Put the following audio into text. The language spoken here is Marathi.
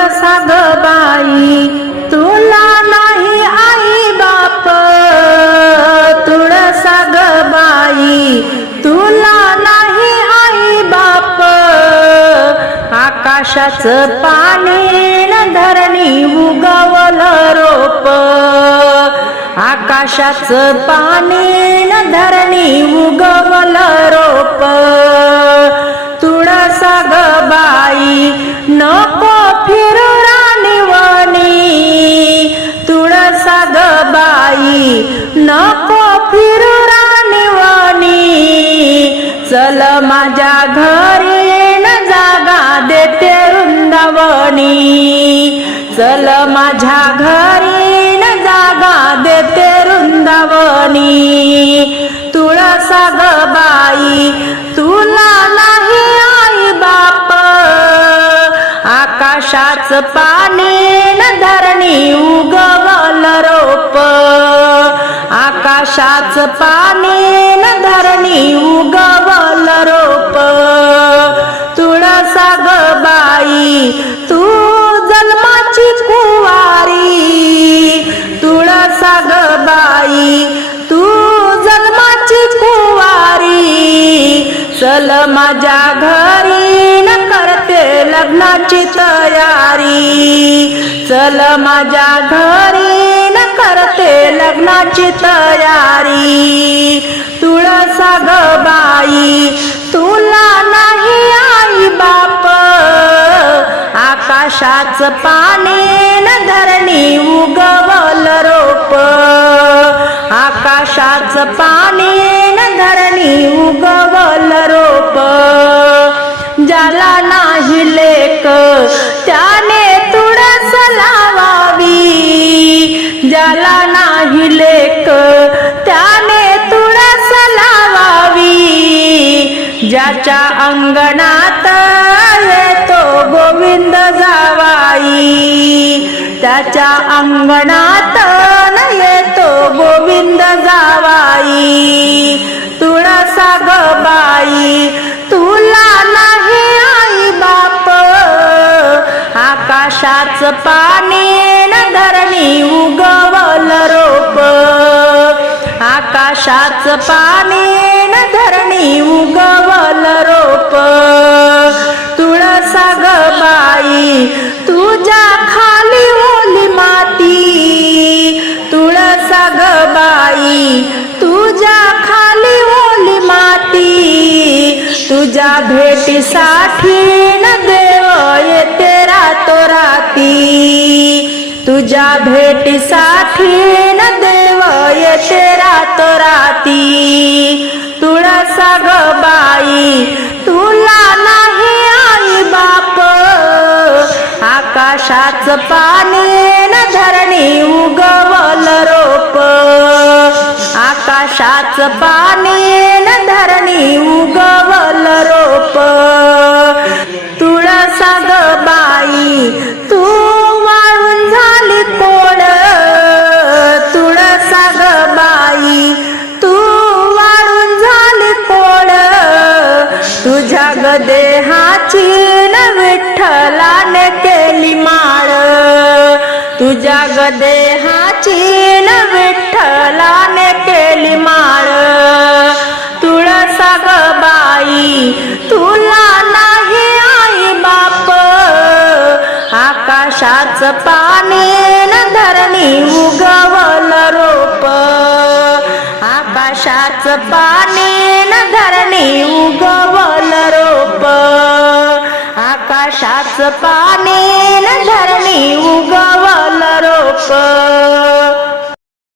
तुळसा बाई तुला नाही आई बाप. तुळसा ग बाई तुला नाही आई बाप. आकाशाचं पाणी न धरणी उगवलं रोप. आकाशाचं पाणी धरणी उगवलं नको फिरू राणीवणी चल माझ्या घरी येण जागा देते वृंदावणी चल माझ्या घरी येण जागा देते वृंदावणी तुळसा ग बाई तुला नाही आई बाप. आकाशाच पाणी न धरणी आकाशाच पाणी न धरणी उगवल रोप. तुळसा ग बाई तू जन्माची कुवारी. तुळसा ग बाई तू जन्माची कुवारी. चल माझ्या घरी न करते लग्नाची तयारी. चल माझ्या घरी लग्नाची तयारी. तुळसा ग बाई तुला नाही आई बाप. आकाशाच पाणी न धरणी उगवल रोप. आकाशाच पाणी ज्याच्या अंगणात येतो गोविंद जावाई त्याच्या अंगणात न येतो गोविंद जावाई. तुळसा ग बाई तुला नाही आई बाप आकाशाच पाणी न धरणी उगवल रोप. आकाशाच पाणी भेटीसाठी न देव येते रातो राती तुझ्या भेटीसाठी न देव येते रातो राती तुळसा ग बाई तुला नाही आई बाप. आकाशाच पाणी न धरणी उगवल रोप. आकाशाच पाणी जगदेहाची न विठ्ठलाने केली माळ. तुळसा ग बाई तुला नाही आई बाप. आकाशाच पाणी न धरणी उगवल रोप. आकाशाच पाणी न धरणी उगवल रोप. आकाशाच पाणी न धरणी उगव